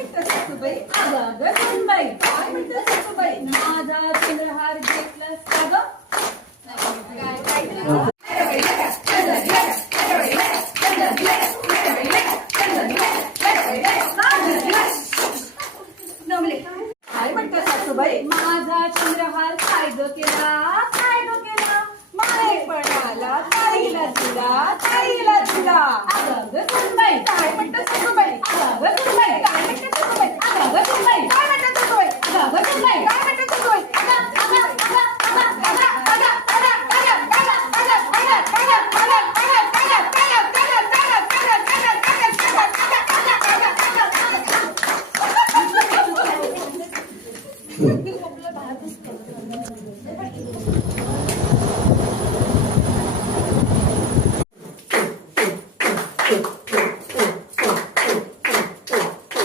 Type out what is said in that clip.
म्हणतात सासूबाई? अगं सुनबाई, काय म्हणतात सासूबाई? माझा चंद्रहार घेतलास का ग? काय म्हणतात सासूबाई? माझा चंद्रहार काय ग केला, काय ग केला? माळेपणाला ताईला दिला, ताईला दिला. अगं सुनबाई, काय म्हणतात सासूबाई? अगं सुनबाई,